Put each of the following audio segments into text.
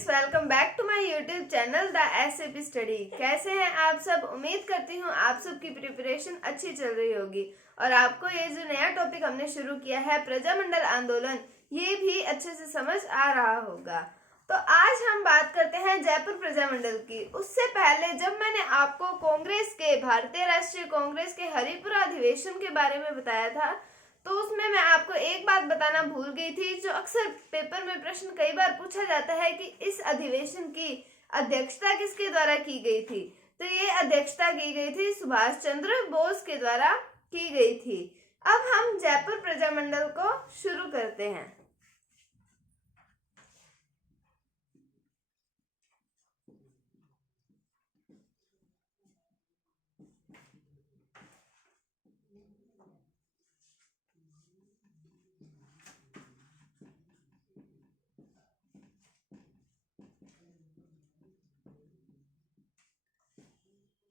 Friends, welcome back to my YouTube channel the SAP study. कैसे हैं आप सब? उम्मीद करती हूँ आप सबकी प्रिपरेशन अच्छी चल रही होगी और आपको ये जो नया टॉपिक हमने शुरू किया है प्रजामंडल आंदोलन, ये भी अच्छे से समझ आ रहा होगा। तो आज हम बात करते हैं जयपुर प्रजामंडल की। उससे पहले जब मैंने आपको कांग्रेस के भारतीय राष्ट्रीय कांग्रेस के हरिपुरा अधिवेशन के बारे में बताया था, तो उसमें मैं आपको एक बात बताना भूल गई थी, जो अक्सर पेपर में प्रश्न कई बार पूछा जाता है कि इस अधिवेशन की अध्यक्षता किसके द्वारा की गई थी। तो ये अध्यक्षता की गई थी सुभाष चंद्र बोस के द्वारा की गई थी। अब हम जयपुर प्रजामंडल को शुरू करते हैं।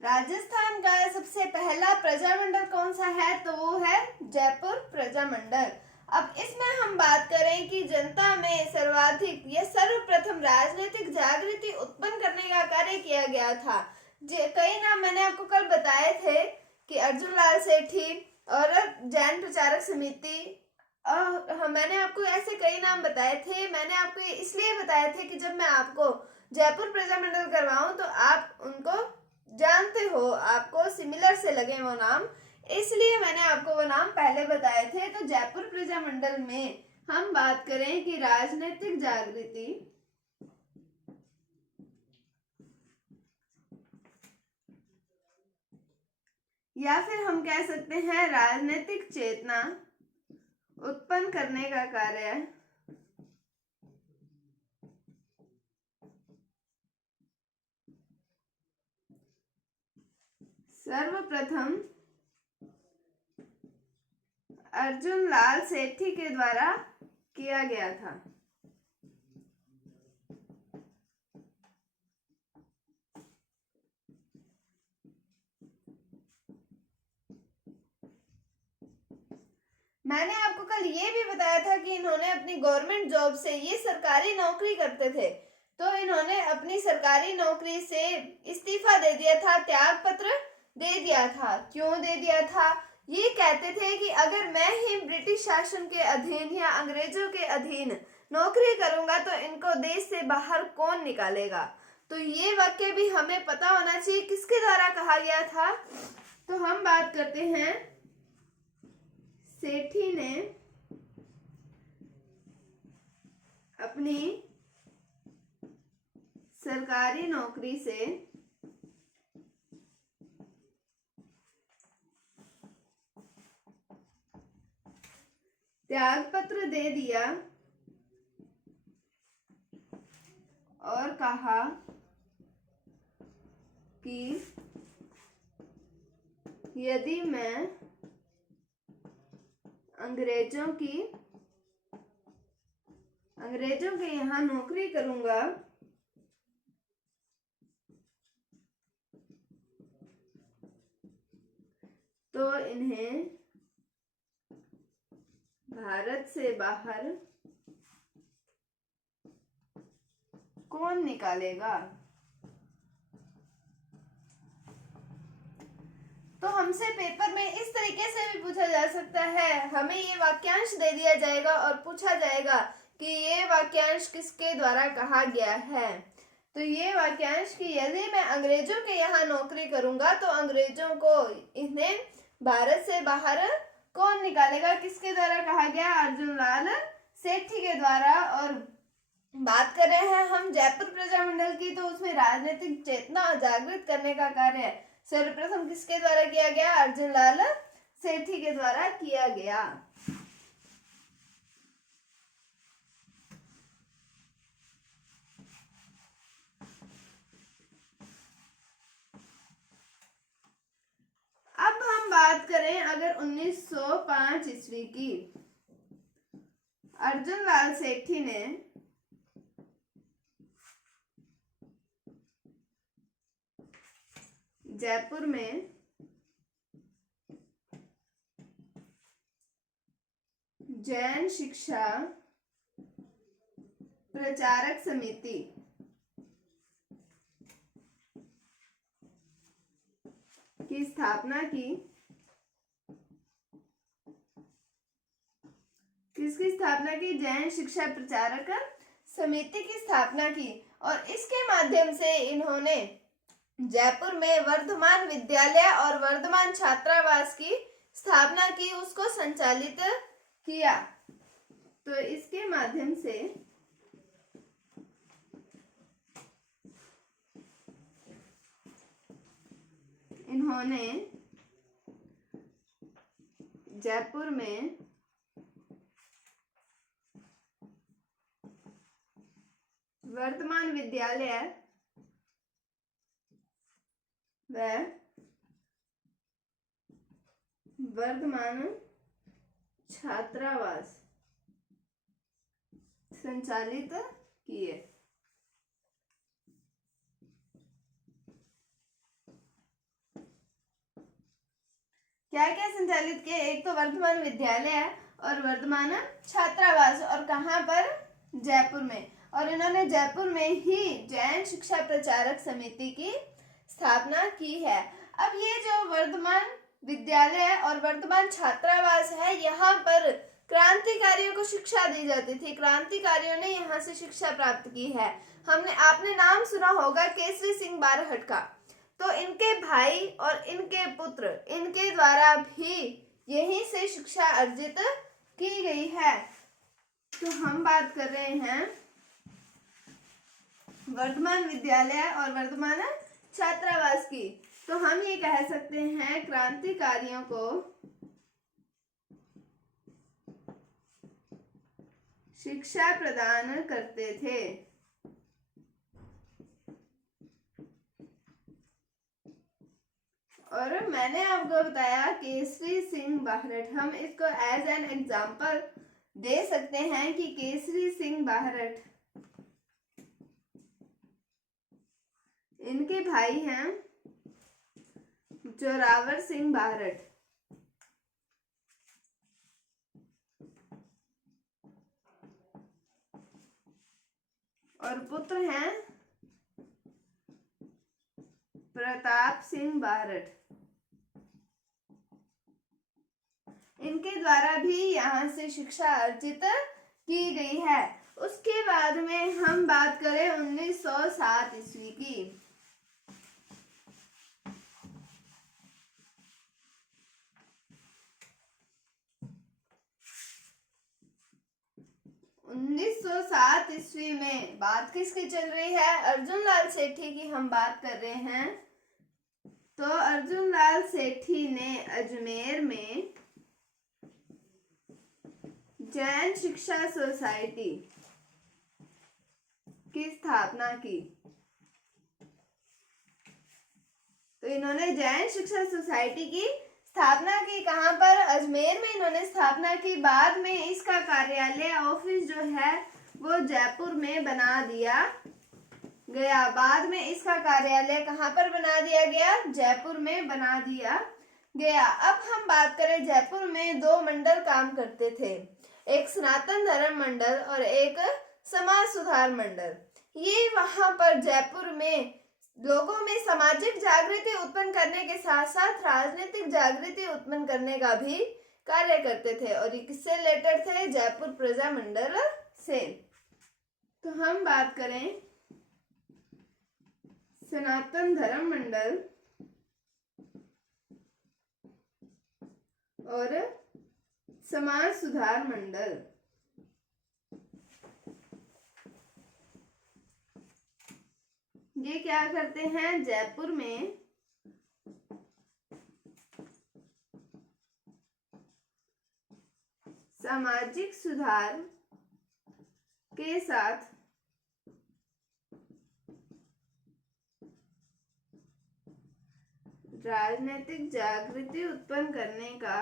राजस्थान का सबसे पहला प्रजामंडल कौन सा है? तो वो है जयपुर प्रजामंडल। अब इसमें हम बात करें कि जनता में सर्वाधिक या सर्वप्रथम राजनीतिक जागृति उत्पन्न करने का कार्य किया गया था। कई नाम मैंने आपको कल बताए थे कि अर्जुन लाल सेठी और जैन प्रचारक समिति। मैंने आपको ऐसे कई नाम बताए थे। मैंने आपको ये इसलिए बताए थे कि जब मैं आपको जयपुर प्रजामंडल करवाऊं तो आप उनको जानते हो, आपको सिमिलर से लगे वो नाम, इसलिए मैंने आपको वो नाम पहले बताए थे। तो जयपुर प्रजामंडल में हम बात करें कि राजनीतिक जागृति या फिर हम कह सकते हैं राजनीतिक चेतना उत्पन्न करने का कार्य सर्वप्रथम अर्जुन लाल सेठी के द्वारा किया गया था। मैंने आपको कल ये भी बताया था कि इन्होंने अपनी गवर्नमेंट जॉब से, ये सरकारी नौकरी करते थे, तो इन्होंने अपनी सरकारी नौकरी से इस्तीफा दे दिया था, त्याग पत्र दे दिया था। क्यों दे दिया था? ये कहते थे कि अगर मैं ही ब्रिटिश शासन के अधीन या अंग्रेजों के अधीन नौकरी करूंगा तो इनको देश से बाहर कौन निकालेगा। तो ये वाक्य भी हमें पता होना चाहिए किसके द्वारा कहा गया था। तो हम बात करते हैं सेठी ने अपनी सरकारी नौकरी से त्यागपत्र दे दिया और कहा कि यदि मैं अंग्रेजों के यहाँ नौकरी करूंगा तो इन्हें भारत से बाहर कौन निकालेगा। तो हमसे पेपर में इस तरीके से भी पूछा जा सकता है, हमें ये वाक्यांश दे दिया जाएगा और पूछा जाएगा कि ये वाक्यांश किसके द्वारा कहा गया है। तो ये वाक्यांश कि यदि मैं अंग्रेजों के यहाँ नौकरी करूंगा तो अंग्रेजों को, इन्हें भारत से बाहर कौन निकालेगा, किसके द्वारा कहा गया? अर्जुन लाल सेठी के द्वारा। और बात कर रहे हैं हम जयपुर प्रजामंडल की, तो उसमें राजनीतिक चेतना जागृत करने का कार्य सर्वप्रथम किसके द्वारा किया गया? अर्जुन लाल सेठी के द्वारा किया गया। अब हम बात करें अगर 1905 ईस्वी की, अर्जुन लाल सेठी ने जयपुर में जैन शिक्षा प्रचारक समिति की स्थापना की, किसकी स्थापना की? जैन शिक्षा प्रचारक समिति की स्थापना की। और इसके माध्यम से इन्होंने जयपुर में वर्धमान विद्यालय और वर्धमान छात्रावास की स्थापना की, उसको संचालित किया। तो इसके माध्यम से इन्होंने जयपुर में वर्धमान विद्यालय व वर्धमान छात्रावास संचालित किए। क्या क्या संचालित किए? एक तो वर्धमान विद्यालय और वर्धमान छात्रावास, और कहाँ पर? जयपुर में। और इन्होंने जयपुर में ही जैन शिक्षा प्रचारक समिति की स्थापना की है। अब ये जो वर्धमान विद्यालय और वर्धमान छात्रावास है, यहाँ पर क्रांतिकारियों को शिक्षा दी जाती थी। क्रांतिकारियों ने यहाँ से शिक्षा प्राप्त की है। आपने नाम सुना होगा केसरी सिंह बारहट का। तो इनके भाई और इनके पुत्र, इनके द्वारा भी यहीं से शिक्षा अर्जित की गई है। तो हम बात कर रहे हैं वर्धमान विद्यालय और वर्धमान छात्रावास की। तो हम ये कह सकते हैं क्रांतिकारियों को शिक्षा प्रदान करते थे। और मैंने आपको बताया केसरी सिंह बारहट, हम इसको एज एन एग्जाम्पल दे सकते हैं कि केसरी सिंह बारहट, इनके भाई हैं जोरावर सिंह बारहट, और पुत्र हैं प्रताप सिंह बारहट। इनके द्वारा भी यहाँ से शिक्षा अर्जित की गई है। उसके बाद में हम बात करें 1907 ईस्वी की। 1907 ईस्वी में बात किसकी चल रही है? अर्जुन लाल सेठी की हम बात कर रहे हैं। तो अर्जुन लाल सेठी ने अजमेर में जैन शिक्षा सोसाइटी की स्थापना की। तो इन्होंने जैन शिक्षा सोसाइटी की स्थापना की। कहाँ पर? अजमेर में इन्होंने स्थापना की। बाद में इसका कार्यालय ऑफिस जो है वो जयपुर में बना दिया गया। बाद में इसका कार्यालय कहाँ पर बना दिया गया? जयपुर में बना दिया गया। अब हम बात करें, जयपुर में दो मंडल काम करते थे, एक सनातन धर्म मंडल और एक समाज सुधार मंडल। ये वहां पर जयपुर में लोगों में सामाजिक जागृति उत्पन्न करने के साथ साथ राजनीतिक जागृति उत्पन्न करने का भी कार्य करते थे। और ये किससे रिलेटेड थे? जयपुर प्रजा मंडल से। तो हम बात करें सनातन धर्म मंडल और समाज सुधार मंडल। ये क्या करते हैं? जयपुर में सामाजिक सुधार के साथ राजनीतिक जागृति उत्पन्न करने का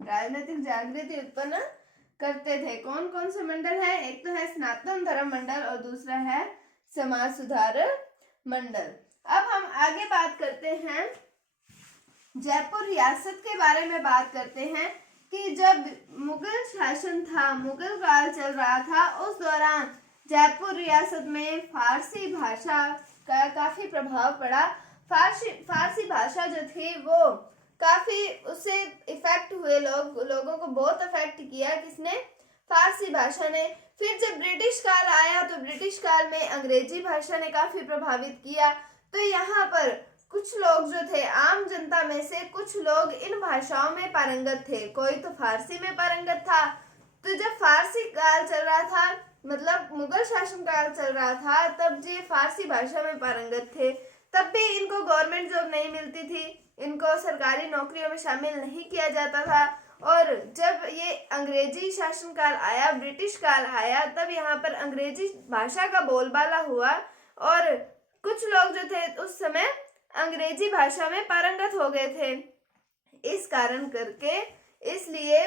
राजनीतिक जागृति उत्पन्न करते थे। कौन कौन से मंडल है? एक तो है सनातन धर्म मंडल और दूसरा है समाज सुधार मंडल। अब हम आगे बात करते हैं, जयपुर रियासत के बारे में बात करते हैं कि जब मुगल शासन था, मुगल काल चल रहा था, उस दौरान जयपुर रियासत में फारसी भाषा का काफी प्रभाव पड़ा। फारसी भाषा जो थी वो काफी उससे इफेक्ट हुए, लोगों को बहुत इफेक्ट किया। किसने? फारसी भाषा ने। फिर जब ब्रिटिश काल आया तो ब्रिटिश काल में अंग्रेजी भाषा ने काफी प्रभावित किया। तो यहाँ पर कुछ लोग जो थे, आम जनता में से कुछ लोग इन भाषाओं में पारंगत थे। कोई तो फारसी में पारंगत था। तो जब फारसी काल चल रहा था, मतलब मुगल शासन काल चल रहा था, तब ये फारसी भाषा में पारंगत थे। तब भी इनको गवर्नमेंट जॉब नहीं मिलती थी, इनको सरकारी नौकरियों में शामिल नहीं किया जाता था। और जब ये अंग्रेजी शासन काल आया, ब्रिटिश काल आया, तब यहाँ पर अंग्रेजी भाषा का बोलबाला हुआ और कुछ लोग जो थे उस समय अंग्रेजी भाषा में पारंगत हो गए थे। इस कारण करके इसलिए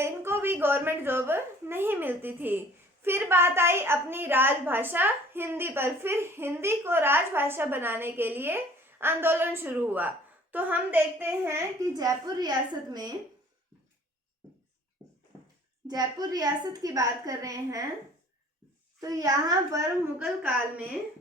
इनको भी गवर्नमेंट जॉब नहीं मिलती थी। फिर बात आई अपनी राजभाषा हिंदी पर। फिर हिंदी को राजभाषा बनाने के लिए आंदोलन शुरू हुआ। तो हम देखते हैं कि जयपुर रियासत की बात कर रहे हैं। तो यहाँ पर मुगल काल में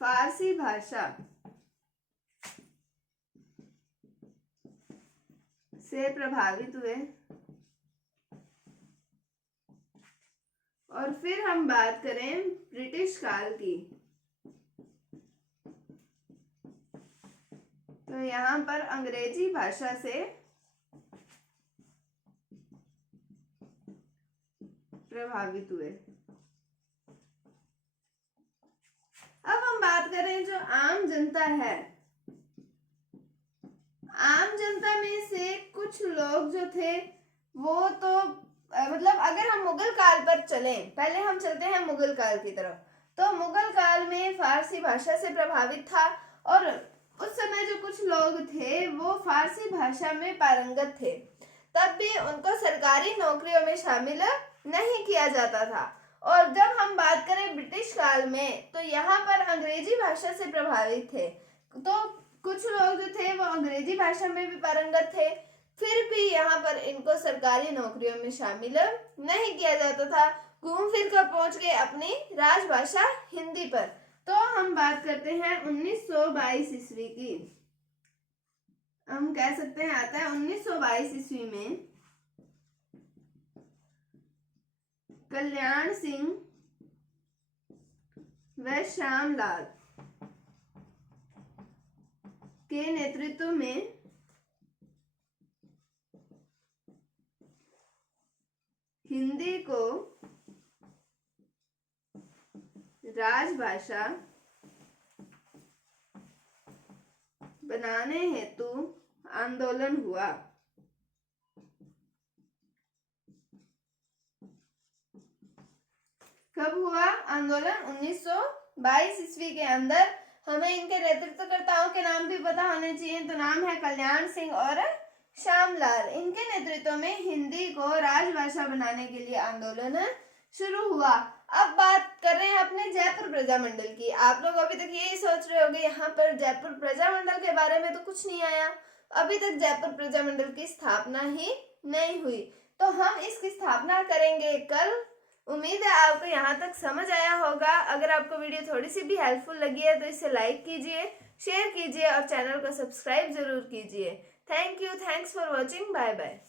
फारसी भाषा से प्रभावित हुए। और फिर हम बात करें ब्रिटिश काल की, तो यहाँ पर अंग्रेजी भाषा से प्रभावित हुए। अब हम बात करें जो आम जनता है, आम जनता में से कुछ लोग जो थे वो तो मतलब अगर हम मुगल काल पर चलें, पहले हम चलते हैं मुगल काल की तरफ। तो मुगल काल में फारसी भाषा से प्रभावित था और उस समय जो कुछ लोग थे वो फारसी भाषा में पारंगत थे। तब भी उनको सरकारी नौकरियों में शामिल नहीं किया जाता था। और जब हम बात करें ब्रिटिश काल में, तो यहाँ पर अंग्रेजी भाषा से प्रभावित थे। तो कुछ लोग जो थे वो अंग्रेजी भाषा में भी पारंगत थे, फिर भी यहाँ पर इनको सरकारी नौकरियों में शामिल नहीं किया जाता था। घूम फिर कर पहुंच गए अपनी राजभाषा हिंदी पर। तो हम बात करते हैं 1922 ईस्वी की। हम कह सकते हैं आता है 1922 ईस्वी में कल्याण सिंह व श्यामलाल के नेतृत्व में हिंदी को राजभाषा बनाने हेतु आंदोलन हुआ। कब हुआ आंदोलन? 1922 ईस्वी के अंदर। हमें इनके नेतृत्वकर्ताओं के नाम भी पता होने चाहिए। तो नाम है कल्याण सिंह और श्यामलाल। इनके नेतृत्व में हिंदी को राजभाषा बनाने के लिए आंदोलन शुरू हुआ। अब बात कर रहे हैं अपने जयपुर प्रजामंडल की। आप लोग अभी तक यही सोच रहे होंगे यहाँ पर जयपुर प्रजामंडल के बारे में तो कुछ नहीं आया, अभी तक जयपुर प्रजामंडल की स्थापना ही नहीं हुई। तो हम इसकी स्थापना करेंगे कल। उम्मीद है आपको यहाँ तक समझ आया होगा। अगर आपको वीडियो थोड़ी सी भी हेल्पफुल लगी है तो इसे लाइक कीजिए, शेयर कीजिए और चैनल को सब्सक्राइब जरूर कीजिए। Thank you, thanks for watching, bye bye.